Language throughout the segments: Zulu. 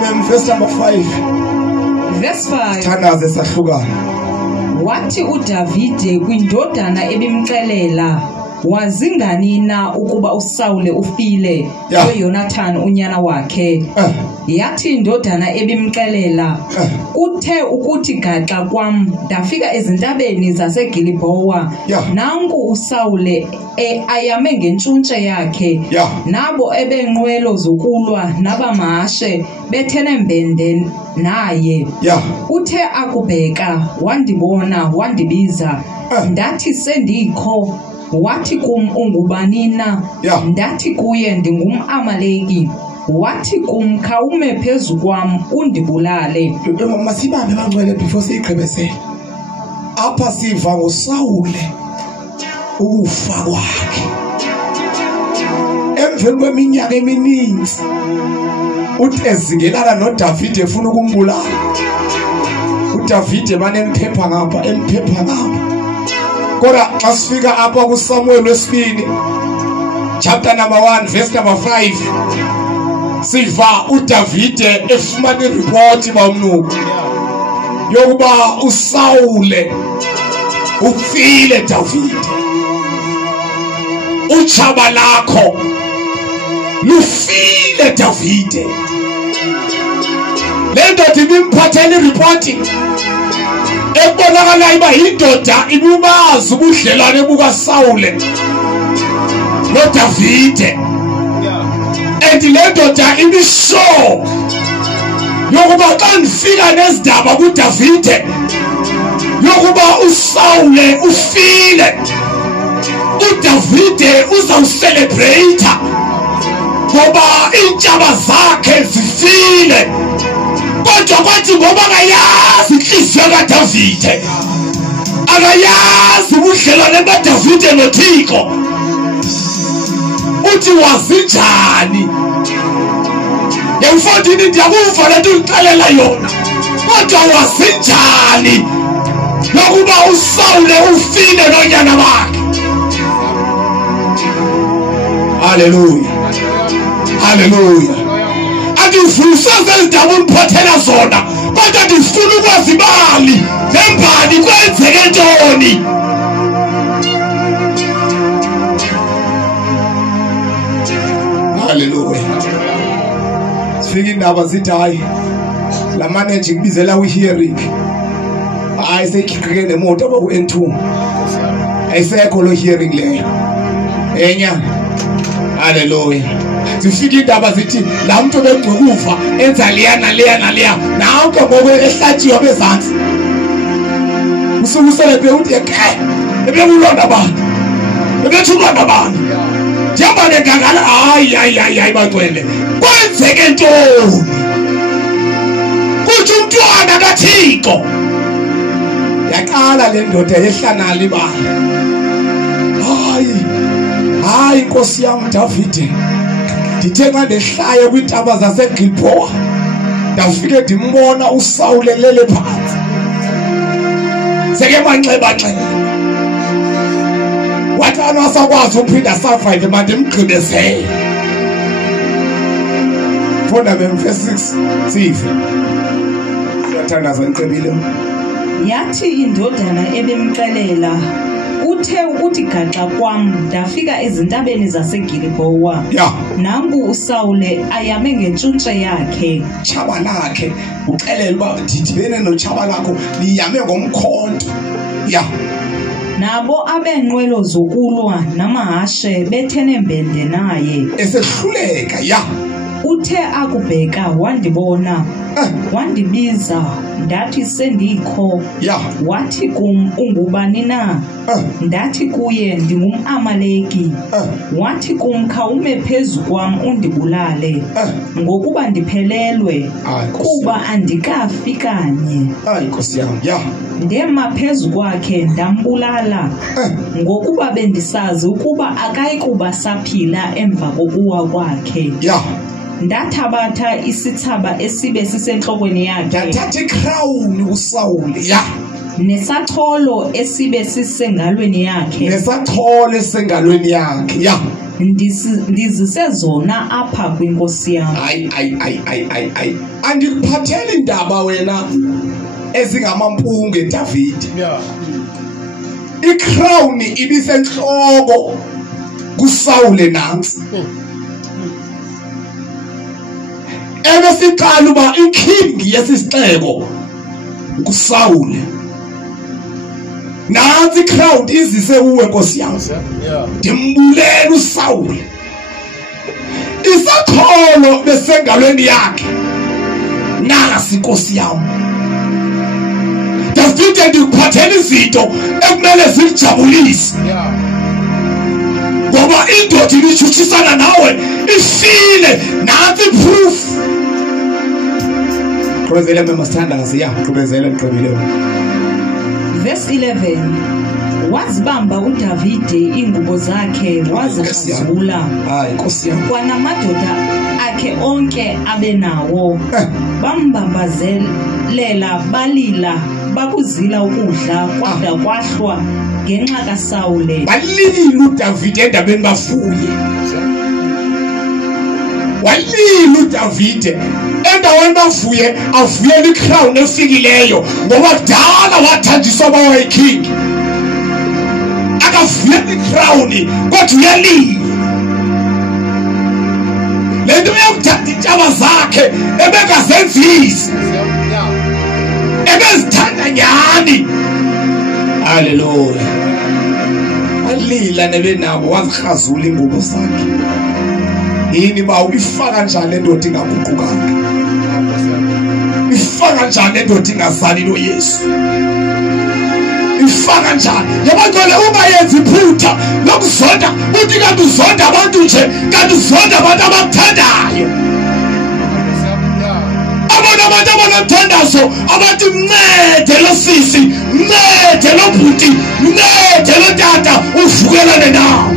Funda verse number 5. Verse 5. Thandaze sahlukana. Wathi uDavide kwindodana ebimxelela, wazingani na ukuba uSawule ufile noJonathani unyana wakhe? Yathi indodana ebimxelela, kuthe ukuthi gaxa kwam ndafika ezintabeni zaseGilboa, nanku uSawule ayame ngentshuntshe yakhe, nabo ebenqwelo zokulwa nabamahashe bethenembende naye. Uthe akubheka wandibona wandibiza, ndathi sendikho. Wathi kum ungubani na? Ndathi kuye ndingumAmaleki. Wathi kum khawume phezu kwam undibulale. Masibambe bangcwele before sigqibese. Apha siva ngoSawule ukufa kwakhe. Emveni kweminyaka eminingi uthi ezingelana noDavide efuna ukumbulala. uDavide banempepha ngapha empepha ngapha. Kodwa xa sifika apha kuSamuel wesibini chapter number 1 verse number 5 siva uDavide efumana ireport bawumnuku yokuba uSawule ufile. Davide, utshaba lakho lufile. Davide, lento ibimphathela ireport ebonakala iba yindoda ibubazi ubudlelwane bukaSawule noDavide. And le ndoda ibisho yokuba xa ndifika nezindaba kuDavide yokuba uSawule ufile, uDavide uzawucelebrate ngoba iintshaba zakhe zifile. Kodwa kwathi ngoba akayazi inhliziyo kaDavide, akayazi ubudlelwane kaDavide noThixo, uthi wazinjani. Ngefondini ndiyakuva le nto uyixelela yona, kodwa wazinjani yokuba uSawule ufile nonyana wakhe? Haleluya, haleluya. Andivusaze izindaba umphathela zona, kodwa ndifuna ukwazi imali nembali kwenzeke ntoni. Haleluya. Sifika indaba zithi hayi la manager kubizela uHearing, hayi seyikhike nemoto abaku N2, ayisekho lo Hearing leyo enya. Haleluya. Zifika indaba zithi la muntu bengcukufa enza leya nanto ngoku ehlatshiwe bezansi. Usukusele uthi ebekulonda abantu, ebethulonda abantu njeba negangala. Hayi bacwele, kwenzeke ntoni? Kuthi umntwana kaThixo yaqala le ndoda yehlanala ibala. Hayi Nkosi yami Davide, ndithe xa ndehlaya kwiintaba zaseGilboa ndafike ndimbona uSawule lele phansi, seke manxeba-nxeba. Wathi anasakwazi uphinda survive mandimgqibezele. Funda verse 6 sive. Siyathandaza nicebile. Yathi indodana ebimxelela, uthe ukuthi gaxa kwam ndafika ezintabeni zaseGilboa, nangu uSawule ayame ngentshuntshe yakhe. Tshaba lakhe uxelela uba ndidibene notshaba lakho liyame ngomkhonto. Nabo abenqwelo zokulwa namahashe bethenembende naye. Esehluleka. Uthe akubheka wandibona, wandibiza, ndathi sendikho. Wathi kum ungubani na? Ndathi kuye ndingumAmaleki. Wathi kum khawume phezu kwam undibulale, ngokuba ndiphelelwe, kuba andikafi kanye. Nkosi yami. Ndema phezu kwakhe ndambulala, ngokuba bendisazi ukuba akayikuba saphila emva kokuwa kwakhe. Ndathabatha isithaba esibe sisenhlokweni yakhe, ndathatha icrown uSawule, nesacholo esibe sisengalweni yakhe, nesacholo esengalweni yakhe. ndizisezona apha kwinkosi yam. Hayi andikuphatheli indaba wena ezingamampunge David. Ikrown ibisenhloko kuSawule nansi. Ebesiqala uba iking yesisixeko kuSawule. Nansi ikrown izise uwe Nkosi yami. Ndimbulela uSawule. Isakholo besengalweni yakhe. Nasi Nkosi yami. David ndikuphathela izinto ekumele zikujabulise. Ngoba indoda ibishushisana nawe ifile nansi proof. Qhubezela memasithandazi qhubezela ndiqhubile. Verse 11. Wazibamba uDavide ingubo zakhe wazixazula. Hayi Nkosi yami. Kwanamadoda akhe onke abenawo bambambazelela balila bakuzila ukudla kwada kwahlwa ngenxa kaSawule. Balila uDavide endabeni bafuye. Walila uDavide endaweni bafuye avuyela ikrown efikileyo ngoba kudala wathanjiswa bawa king. Akavuyela ikrown kodwa uyalila. Lento yokuthanda intshaba zakhe ebengazenzisi. Ebezithanda nyani. Hallelujah. Alila nebenabo wazihazula ingubo zakhe. Yini ba ubifaka njani endoda ingaguqukanga? Ifaka njani endoda ingazali noYesu? Ifaka njani? Yabangcwele ungayenzi iphutha lokuzonda uthi kanti uzonda abantu nje kanti uzonda abantu abakuthandayo. Abona abantu abanamthandazo abathi mncede lo sisi, mncede lo bhuti, mncede lo tata uvukelane nawo.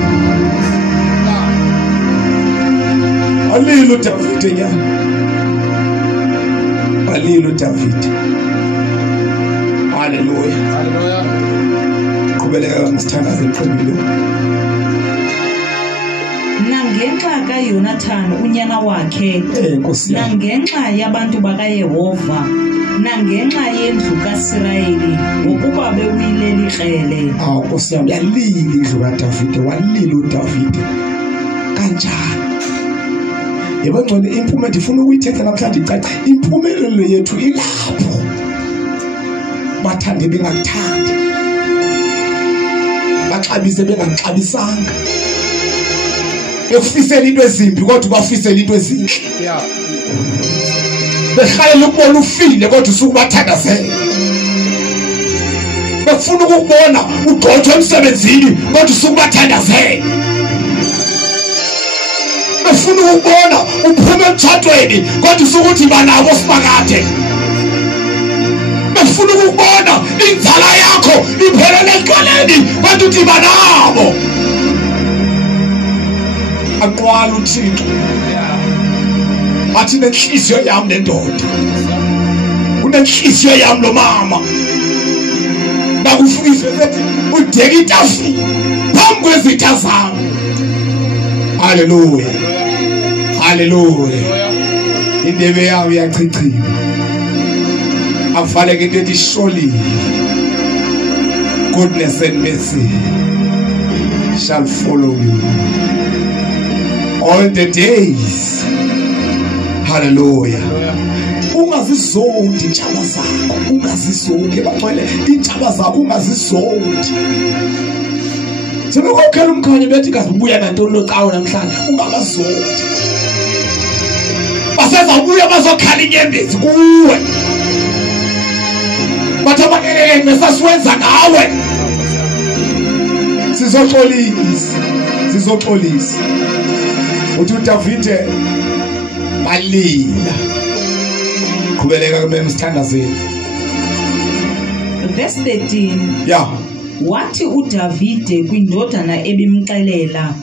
Alilo uDavide nyana. Alilo uDavide. Hallelujah. Qhubeleka msithandaze iqhubile. Nangenxa kaYonathan unyana wakhe, nangenxa yabantu bakaYehova, nangenxa yendlu kaSirayeli ngokuba bewile likrele. Nkosi yami yalila indlu kaDavide, walila uDavide. Kanjani? Yabangcwele impumelelo ndifuna ukuyithetha namhlanje icaca. Impumelelo yethu ilapho bathande bengakuthandi. Baxabise bengaxabisanga. Bekufisela into ezimbi kodwa bafisela into ezinhle. Behalela ukubona ufile kodwa usukubathandazela. Befuna ukubona ugqothwe emsebenzini kodwa usukubathandazela. Befuna ukubona uphume emthathweni kodwa usukuthi banabo sibakade. Befuna ukubona inzala yakho iphelele eqaleni kodwa uthi banabo. Aqwala uThixo. Athi nenhliziyo yami nendoda. Unenhliziyo yami lo mama. Nakufike ethi udeka itafula phambi kwezitha zami. Hallelujah. Hallelujah. Indebe yawo iyachichima. Avaleke into ethi surely goodness and mercy shall follow you all the days. Hallelujah. Ungazizondi intshaba zakho, ungazizondi baqwele intshaba zakho ungazizondi. Sebekhokhela umkhanyo bethi kazibuya nantoni locawo namhlanje ungabazondi. Basezabuya bazokhala inyembezi kuwe. Bathi abakelele mesasiwenza ngawe. Sizoxolisa. Uthi uDavide balila. Qhubeleka kube msithandazeli. Verse 13. Wathi uDavide kwindodana ebimxelela,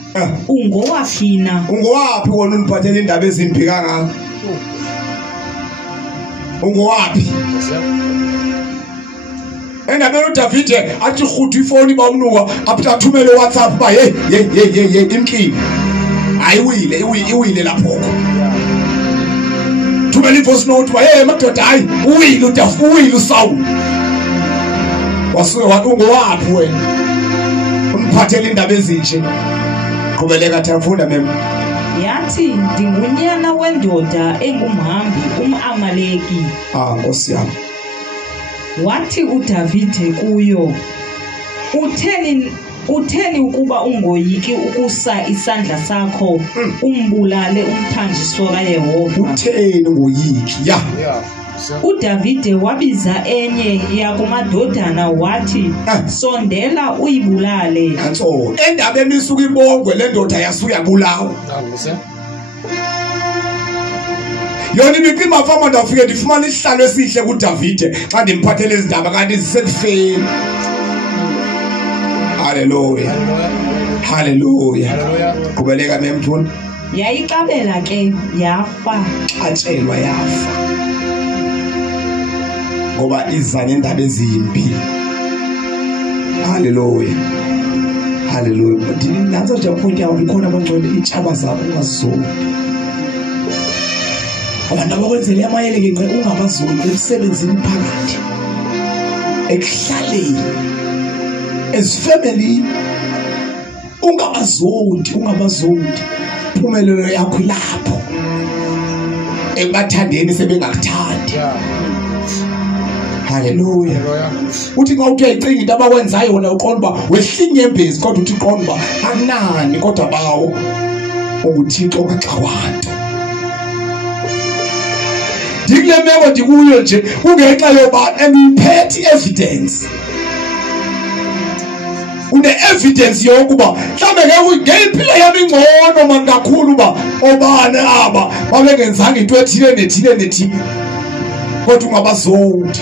ungowaphi na? Ungowaphi wona uniphathele indaba ezimbi kangaka? Ungowaphi? Endabeni uDavide athi khuthu ifoni bamnuka aphinde athumele WhatsApp ba hey inkinga. iwile lapho thumela ivoice note hey madoda hayi uwile uSaul wasuke wathi ungowaphi wena uniphathele indaba ezinje qhubeleka thafunda mem yathi ndingunyana wendoda engumhambi umAmaleki Nkosi yami wathi uDavide kuyo utheni ukuba ungoyiki ukusa isandla sakho umbulale umthanjiswa kaYehova utheni ungoyiki uDavide wabiza enye yakumadodana wathi sondela uyibulale yatho endabeni isuka ibongwe le ndoda yasuka yabulawa yona imicima fama ndafike ndifumana isihlalo esihle kuDavide xa ndimphathele izindaba kanti zisekufeni Hallelujah qhubeleka memthuni yayiqabela ke yafa atshelwa yafa ngoba iza nendaba ezimbi Hallelujah ndinanzo nje point yawo ikhona abangcwele itshaba zabo ungazizona abantu abakwenzele amayeleke ngqe ungabazona emsebenzini phakathi ekuhlaleni as family ungabazondi phumelelo yakho lapho ebathandeni sebengakuthandi Hallelujah uthi xa uthe icinga into abakwenzayo wona uqonda uba wehlinyembezi kodwa uthi uqonda uba akunani kodwa bawo unguThixo kaXawanto ndikule meko ndikuyo nje kungenxa yoba angiphethi evidence une-evidence yokuba mhlawumbe ngempilo yami ingcono mangakhulu uba obane aba babengenzanga into ethile nethile kodwa ungabazodi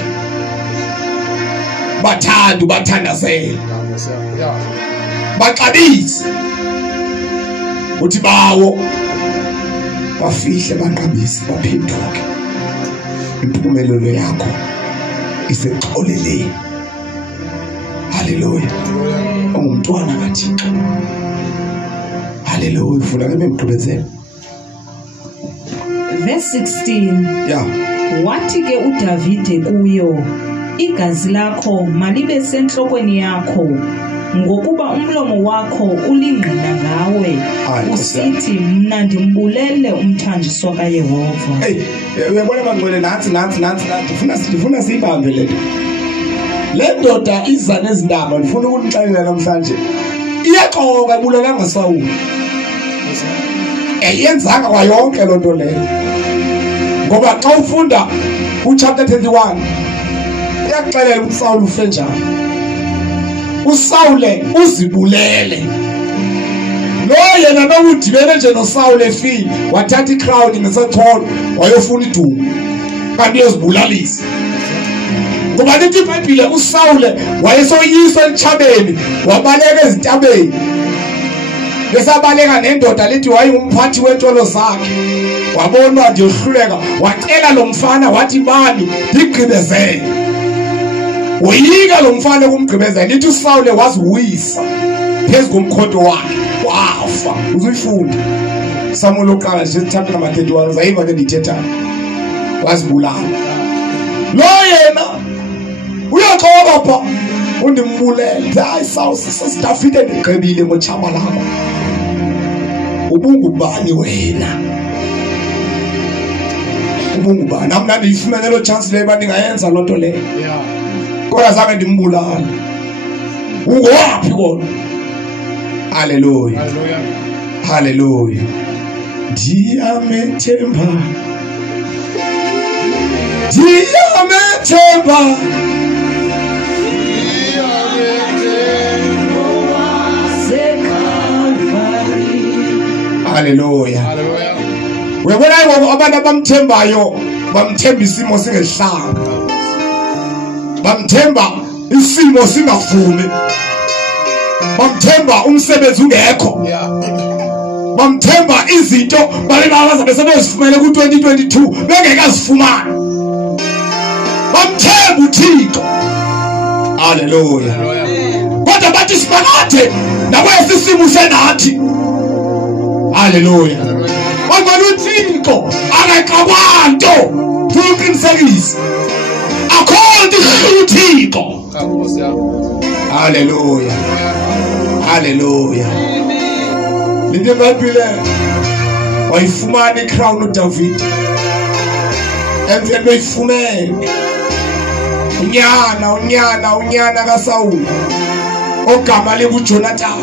bathanda ubathandazela baxabise uthi bawo bafihle banqabise baphenduke impumelelo yakho isexoleleni Hallelujah ungumntwana kaThixo Hallelujah ufuna ke bemgqibezela verse 16 wathi ke uDavide kuyo igazi lakho malibe senhlokweni yakho ngokuba umlomo wakho ulingqina ngawe usithi mina ndimbulele umthanjiswa kaYehova uyabona bangcwele nansi ndifuna siyibambe le ndoda iza nezindaba ndifuna ukunixelela namhlanje iyaxoka ibulelanga Sawuli eyenzanga kwayonke loo nto leyo ngoba xa ufunda uchapter 21 iyakuxelela uSawuli ufe njani uSawule uzibulele lo yena nokudibene nje noSawule efile wathatha icrown ngesecholo wayofuna idumo kanti uyozibulalisa ngoba lithi iBhayibhile uSawule wayesoyiswa eChabeni wabaleka ezintabeni besabaleka nendoda lithi wayengumphathi wentolo zakhe wabonwa nje uhluleka wacela lo mfana wathi bani ngigqibezele uyika lo mfana kumgqibezela lithi uSawule waziwisa phezulu komkhonto wakhe wafa uzuyifunda Samuel oqala nje chapter number 31 uzayiva ke ndithetha wazibulala lo yena uyaxoka pha undimbulele hayi Davide ndigqibile ngochama lakho ubungubani wena ubungubani nami ndifumene lo chance leyo bandingayenza loo nto leyo kodwa zange ndimbulala ungowaphi kona Hallelujah ndiyamethemba Hallelujah uyabona abantu abamthembayo bamthemba isimo singehlanga bamthemba isimo singavumi bamthemba umsebenzi ungekho bamthemba izinto babebaza besebezifumene ku2022 bengekazifumani bamthemba uThixo Hallelujah kodwa bathi sibanathe nakwesisimo senathi Hallelujah. Ngoba uThixo akaxabanto ukuqinisekisa. Akho uThixo. Hallelujah. Hallelujah. Linde Bible wayifumana iCrown uDavid. Emveni beyifumene unyana kaSawuli ogama lekuJonathan.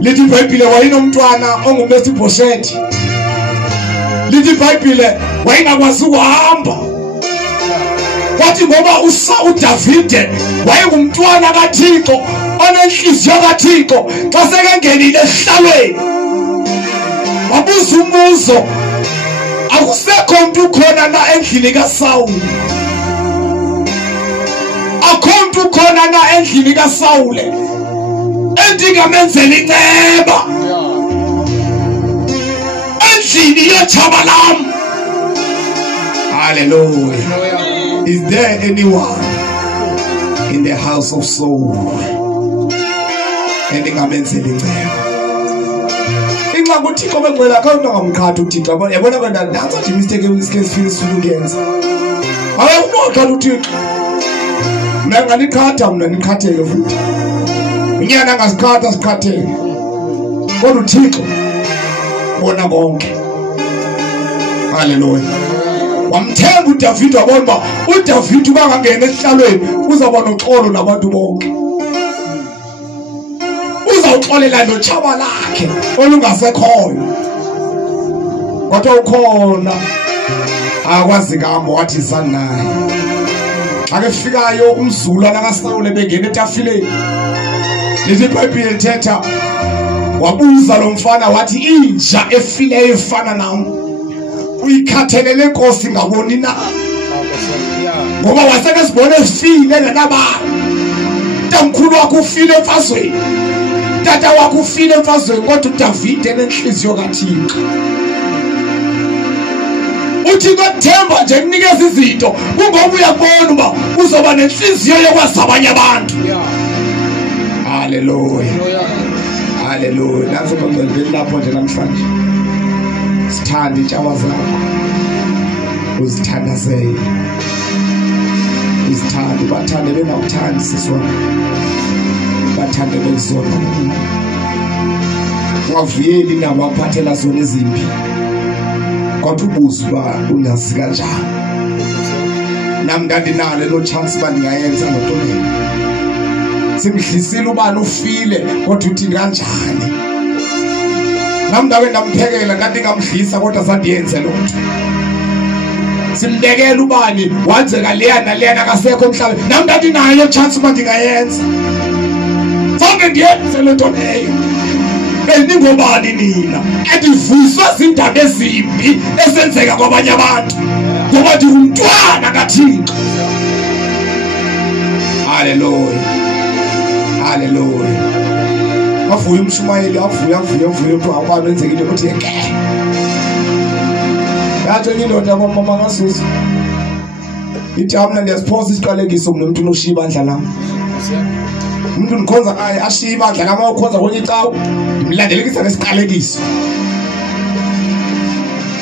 Lithi iBhayibhile wayenomntwana onguMephibosheth. Lithi iBhayibhile wayengakwazi ukuhamba. Kwathi ngoba uDavide wayengumntwana kaThixo onenhliziyo kaThixo, xa sekengenile esihlalweni wabuza umbuzo, akusekho umuntu khona na endlini kaSawuli? Akho umuntu khona na endlini kaSawuli endingamenzela inceba endlini yethaba lam? Hallelujah. Is there anyone in the house of Saul endingamenzela inceba? Inxa kuThixo bengcela akho ngamkhatha uThixo. Yabona abantwana, nansi nje mistake esike sifike sifuna ukuyenza. Hayi unokhala uThixo. Mina nganikhatha, mina nikhatheke futhi. Unyana ngasikhatha sikhatheke. Kodwa uThixo wona konke. Hallelujah. Wamthemba uDavid, wabona uba uDavid ubangangena esihlalweni uzaba noxolo nabantu bonke. Uzawuxolela nochaba lakhe olungasekhoyo. Kodwa ukhona akwazi kambo wathi sanaye. Akefikayo umzulwana kaSawule bengena etafileni. Lithi iBhayibhile lithetha wabuza lo mfana wathi, inja efileyo efana nami uyikhathelele inkosi ngaboni na? Ngoba waseke sibone esifile engenabani. Tamkhulu wakho ufile emfazweni, tata wakho ufile emfazweni, kodwa uDavide enenhliziyo kaThixo. uThixo ethemba nje kunikeza izinto kungoba uyabona uba uzoba nenhliziyo yokwazi abanye abantu. Hallelujah. Hallelujah. Nansi ngicela lapho nje namhlanje. Sithanda intshaba zakho. Uzithandazele. Uzithande, bathande bengakuthandi siswa. Bathande bezona. Ungavuyeli nabo aphathela zona izimpi. Kodwa ubuze uba unazi kanjani. Nami ndandinalo lo chance bandingayenza ngontoni. Simhlisile ubani ufile kodwa uthi kanjani. Nami ndawe ndamphekela kanti ngamhlisa kodwa sandiyenze lo nto. Simbekela ubani wenzeka leyana akasekho emhlabeni. Nami ndandinayo chance bandingayenza. Sonke ndiyenze lo nto leyo. Ningobani nina endivuswa zindaba ezimbi esenzeka kwabanye abantu ngoba ndingumntwana kaThixo. Hallelujah. Hallelujah. Avuye umshumayeli, avuye umuntu awubani wenzeka into ukuthi ke. Yathi indoda mama ngasusa. Ithi amna ndiyasiphosa isiqalekiso umuntu unoshiba bandla lami. Umuntu nikhonza ashiya ibandla lami awukhonza kwenye icawu. Mlandelekisa ngesiqalekiso.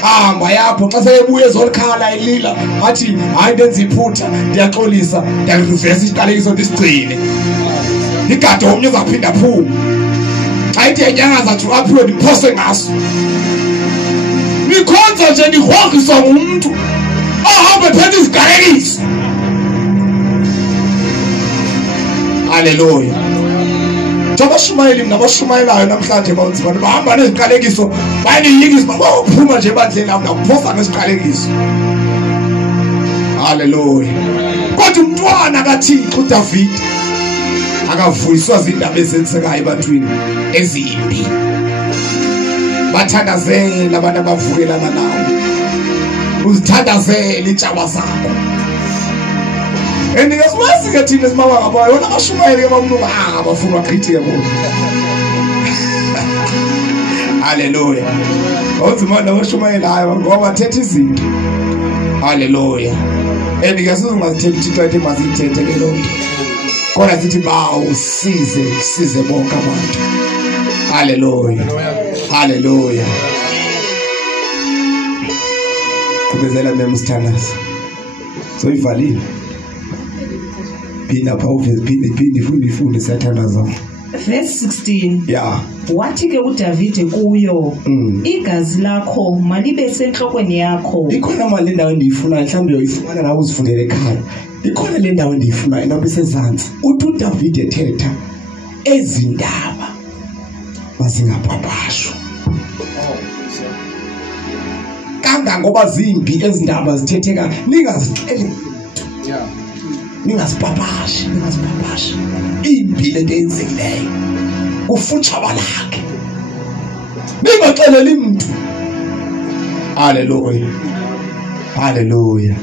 Hamba yapho xa seyebuye ezolikhala elila athi hayi ndenza iphutha ndiyaxolisa ndiyarivesa isiqalekiso ndisigcine. Igade omnye uzaphinda phuma. Xa ithi enyanga zathu aphiwe ndiphose ngaso. Nikhonza nje nihongiswa ngumuntu ohambe phethe isiqalekiso. Hallelujah. Abashumayeli nabashumayelayo namhlanje bawuziba bahamba neziqalekiso bayiniyikisa baphuma nje bandleni lapha ngaphosa ngesiqalekiso. Hallelujah. Kodwa umntwana kaThixo uDavid akavuyiswa zindaba ezenzekayo ebantwini ezimbi. Bathandazele abantu abavukelana nawe. Uzithandazele intshaba zakho. Ningasiwazi ke thina simawa ngabayo wona abashumayeli ke bamnuka abafuna ukritika bona. Hallelujah. Awuzima nabashumayeli hayo ngoba bathetha izinto. Hallelujah. Ningasiza ungazithetha Thixo ethi mazithethe ke lonke. Kodwa sithi bawo size bonke abantu. Hallelujah. Hallelujah. Kubezela memsthandaza. So ivalile. Phinda phawuveze phinde siyathandaza. Verse 16. Yeah. Wathi ke uDavide kuyo, igazi lakho malibe senhlokweni yakho. Ikhona mali ndawo endiyifuna mhlawumbe uyifumana nawe uzifundele ekhaya. Ikhona le ndawo endiyifuna enoba isezantsi. Uthi uDavide ethetha ezindaba mazingapapashwa. Kangangoba zimbi ezindaba zithetheka ningazixeli. Yeah. Ningazipapashi. Imbi le nto eyenzekileyo. Ufutshaba lakhe. Ningaxeleli mntu. Hallelujah. Hallelujah.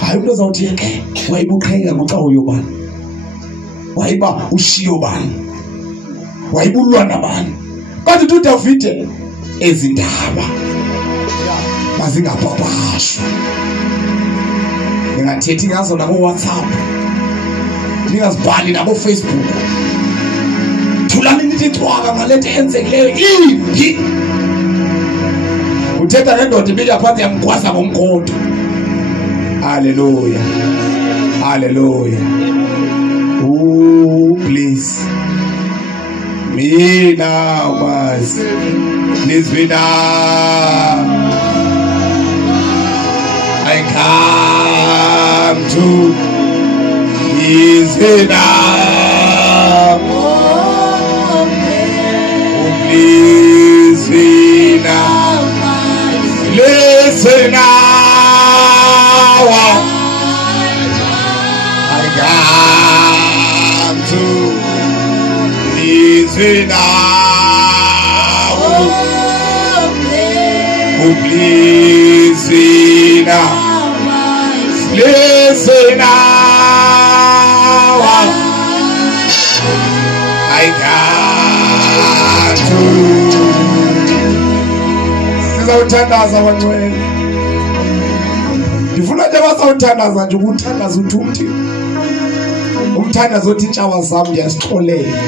Hayi umuntu uzawuthi ke wayibuqheka ngoxa uyobani. Wayiba ushiyo bani. Wayibulwa nabani. Kanti uDavide ezindaba mazingapapashwa. Ningathethi ngazo na ku WhatsApp. Ningazibhali na ku Facebook. Thulani nithi xwaka ngalento enzekileyo imbi. Uthetha nendoda ibika phansi yamgwasa ngomkhonto. Hallelujah. Hallelujah. Oh, please. Mina was Nizvina. I come to Nizvina. Oh, please, Vina. Listen now. I come to Nizvina. Oh, please, Vina. Listen now. I got to. Sizawuthandaza abantwana. Ndifuna nje bazawuthandaza nje ukuthandaza uthi umthandazo othi intshaba zami ndiyazixolela.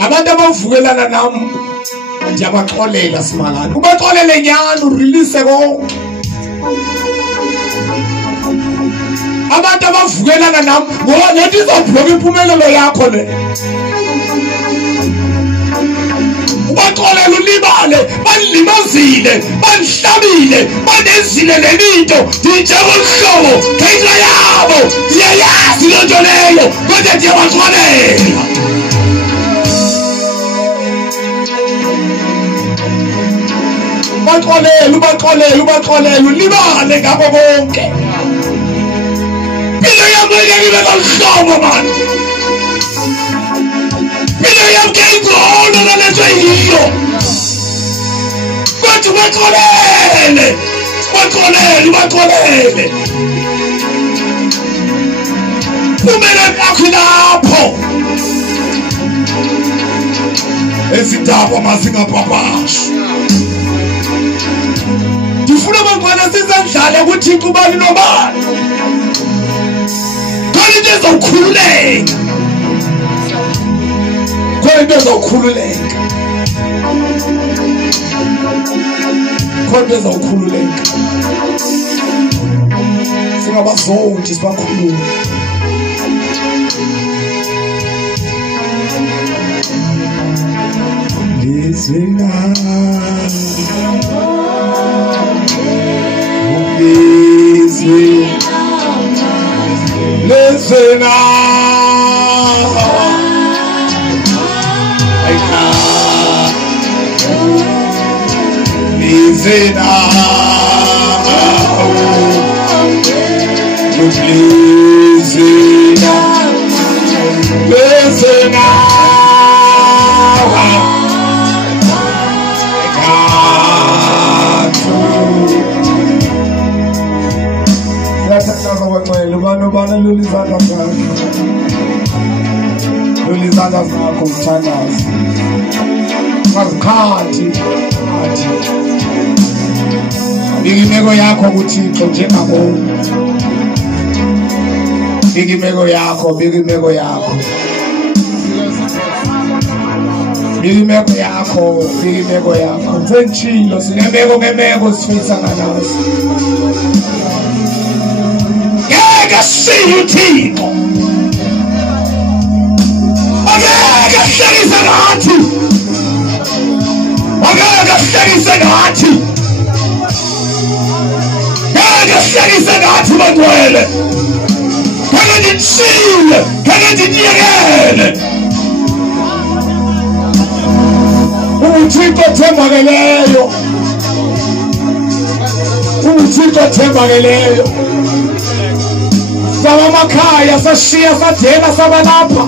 Abantu abavukelana nami ndiyabaxolela simalana. Ubaxolele nyani urelease konke. Abantu abavukelana nami ngoba nethi izobhloka impumelelo yakho le. Ubaxolele ulibale, banilimazile, banihlabile, banezile lento, njengomhlobo ngenxa yabo. Ndiyayazi le nto leyo, kodwa ndiyabaxolela. Ubaxolele, ulibale ngabo bonke. Impilo yami ibe ngomhlobo mani. Impilo yami ngengcono nalento eyiyo. Kodwa ubaxolele. Kumele yakho lapho. Ezindaba mazingapapashwa. Ndifuna abantwana sizandlale ukuthi ubani nobani. Khona into ezawukhululeka. Singabazonti sibakhulule. Listen now. I can't. Listen now. You please listen now. Ubana lulizandla zakho mthandazi. Ngazikhathi bika imeko yakho kuThixo njengabo. Bika imeko yakho. imeko yakho, imeko yakho. Sentshilo sinemeko ngemeko sifisana nazo. Ngeke siyuthixo. Ngeke sihlekise ngathi. Ngeke sihlekise ngathi. Ngeke sihlekise ngathi bangcwele. Ngeke nditshile, ngeke ndiyekele. Uthixo thembakeleyo. Uthixo thembakeleyo. Saba makhaya sashiya sadela sabalapha.